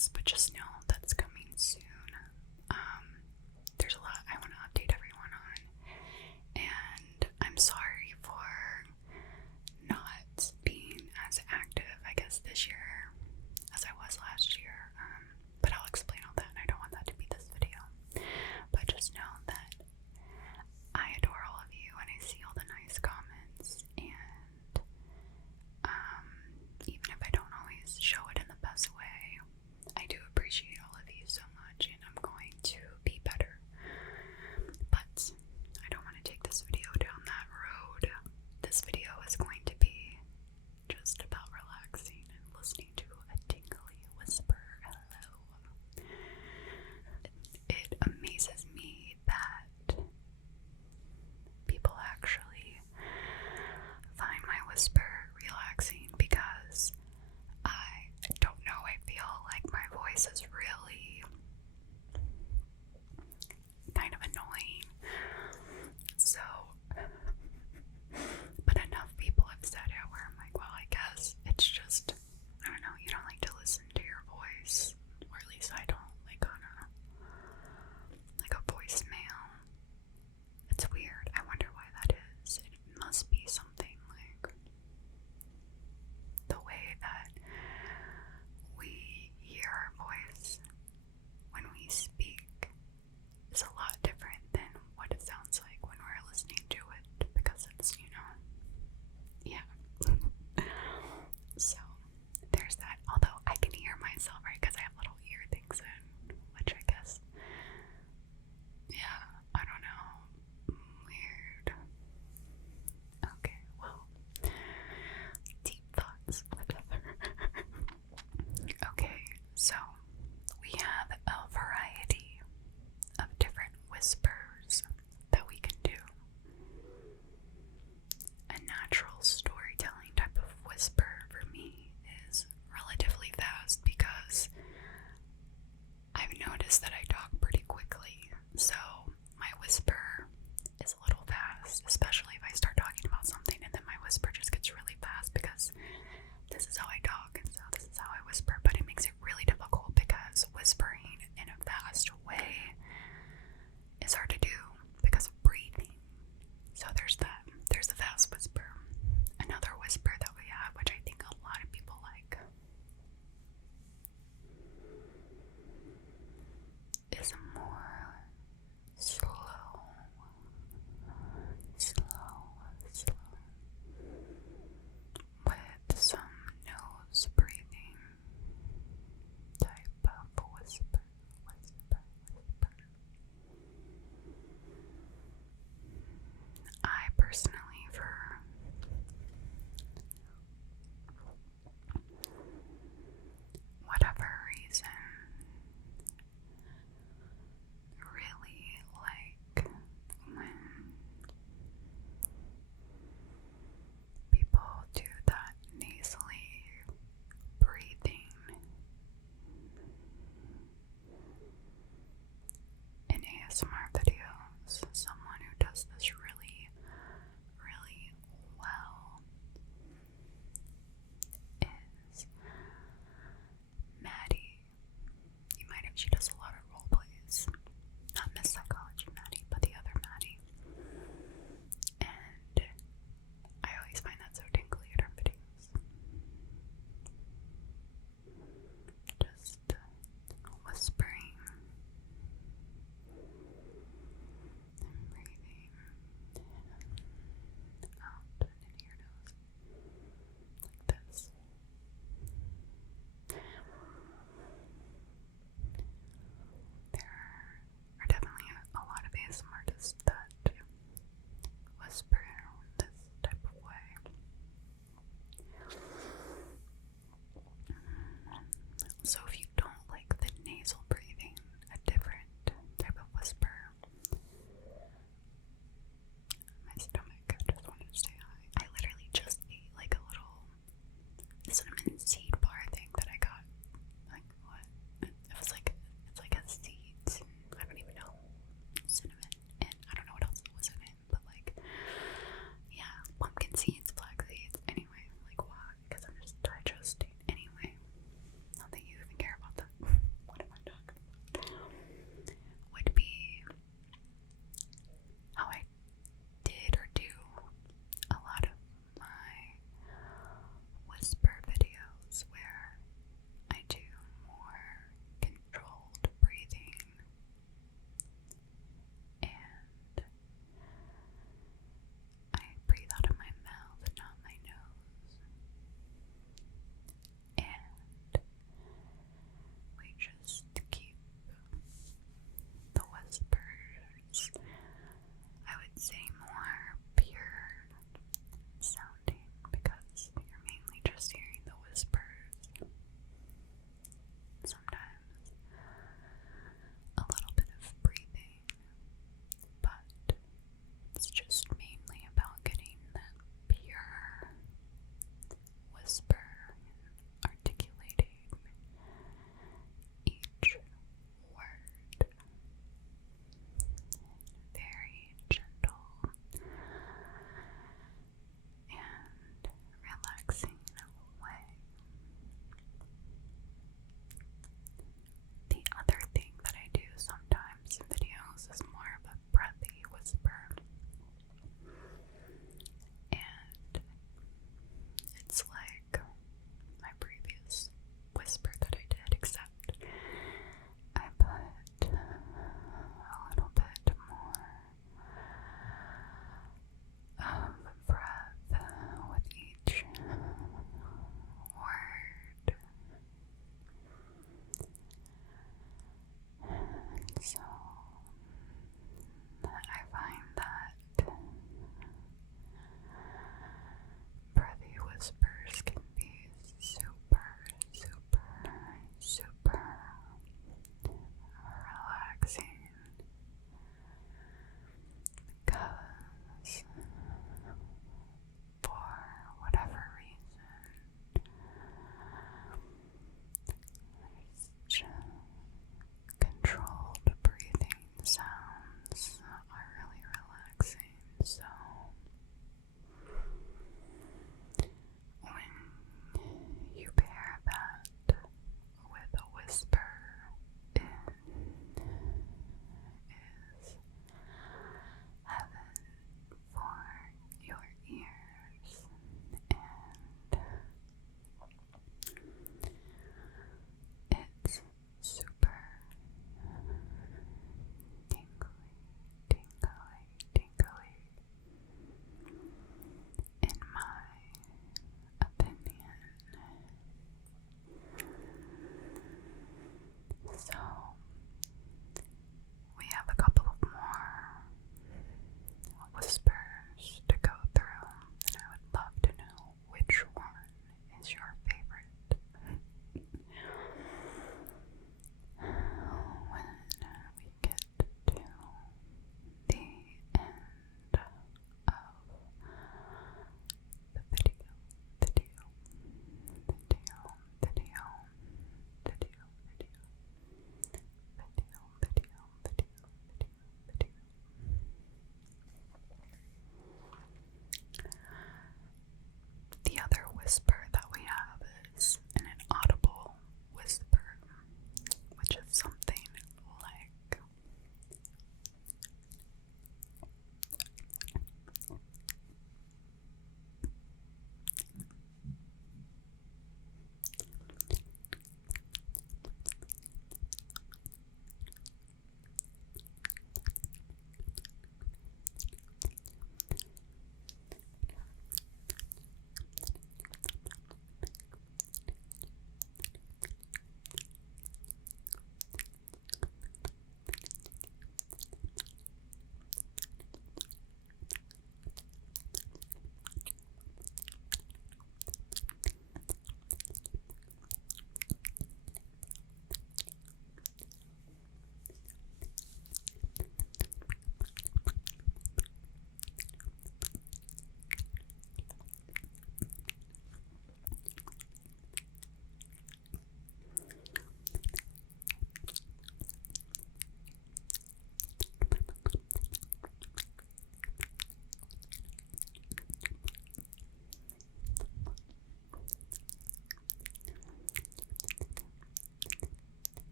comments, but just know that's coming soon. There's a lot I want to update everyone on, and I'm sorry for not being as active, I guess, this year as I was last year, but I'll explain all that, and I don't want that to be this video. But just know that I adore all of you, and I see all the nice comments, and even if I don't always show it in the best way, I do appreciate all of you so much, and I'm going to be better. But I don't want to take this video down that road. This video is going to be just about relaxing and listening to a tingly whisper. Hello. It amazes me that people actually find my whisper relaxing, because I don't know, I feel like my voice is really kind of annoying. So, but enough people have said it where I'm like, well, I guess it's just, I don't know, you don't like to listen to your voice, or at least I don't, like on a voicemail. It's weird. I wonder why that is. It must be something like the way that we hear our voice when we speak is a lot different than what it sounds like when we're listening to it, because it's, yeah. So, there's that. Although I can hear myself, right, because I have little ear things in, which I guess, yeah, I don't know. Weird. Okay, well, deep thoughts, whatever. Okay, so we have a variety of different whispers that we can do. A natural storytelling type of whisper for me is relatively fast, because I've noticed that I talk pretty quickly, so my whisper is a little fast, especially if I start talking about something and then my whisper just gets really fast, because this is how I talk, and so this is how I whisper. But it makes it really difficult, because whispering in a fast way is hard to do because of breathing. So there's that. There's the fast whisper. Another whisper that we have, which I think a lot of people like, is a more slow, with some nose breathing type of whisper. I personally, for whatever reason, really like when people do that nasally breathing in ASMR videos. Someone who does this really, really well is Maddie. You might have, she does a lot of role plays. Not Miss Psychology Maddie, but the other Maddie. And I always find that so tingly at her videos. Just whispering and breathing out and into your nose like this.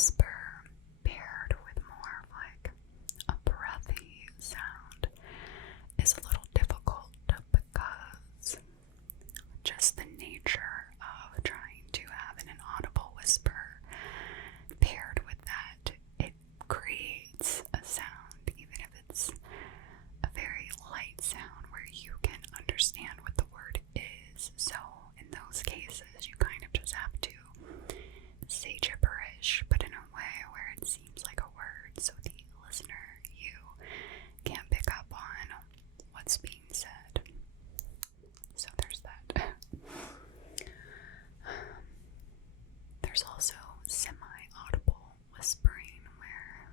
whisper paired with more of like a breathy sound is a little difficult because just the nature of trying to have an inaudible whisper paired with that, it creates a sound, even if it's a very light sound where you can understand what the word is. So in those cases, you kind of just have to say gibberish, but in a way where it seems like a word, so the listener, you can't pick up on what's being said. So there's that. There's also semi-audible whispering where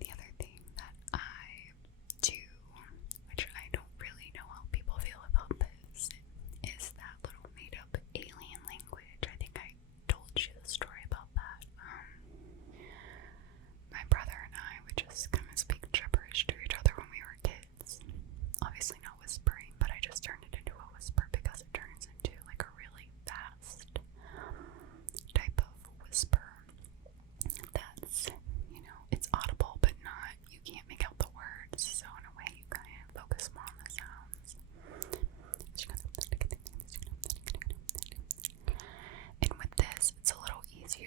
the other thing that I do, which I don't really know how people feel about this, is that little made-up alien language. I think I told you the story about that. My brother and I would just kind of speak gibberish to each other when we were kids. Obviously not whispering, but I just turned it into a whisper because it turns into like a really fast type of whisper that's, you know, it's audible but not, you can't make out the words, so in a way you kind of focus more on the sounds. And with this, it's a little easier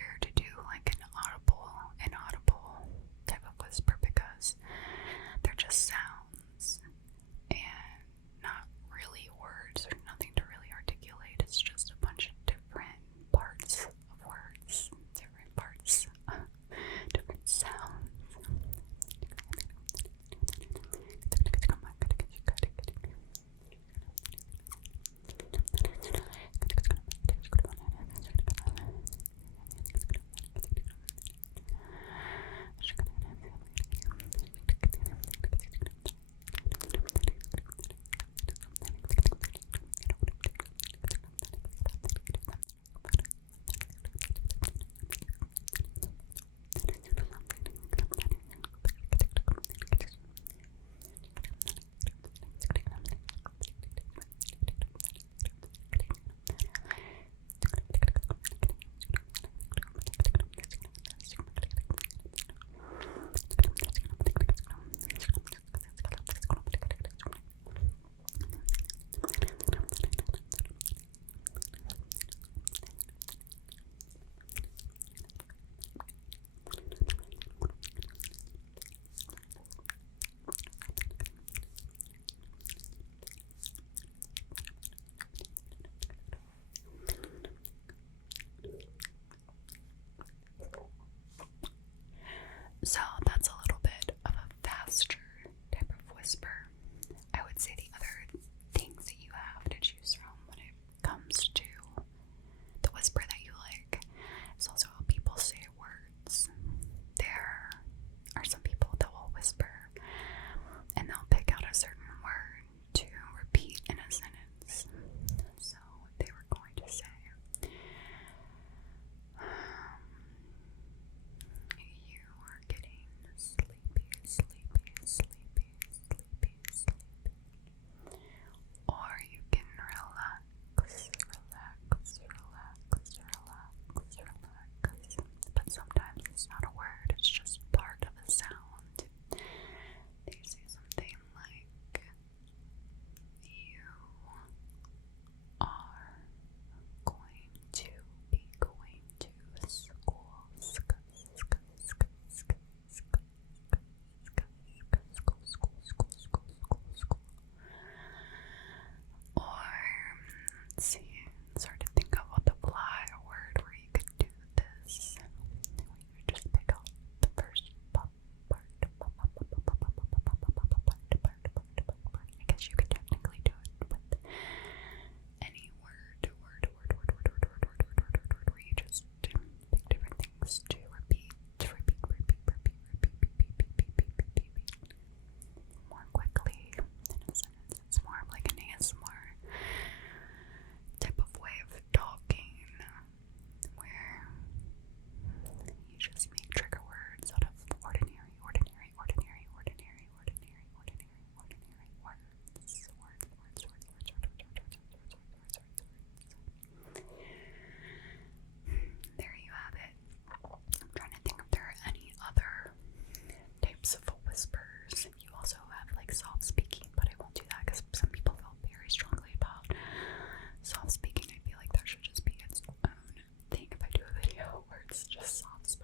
It's just soft spoken.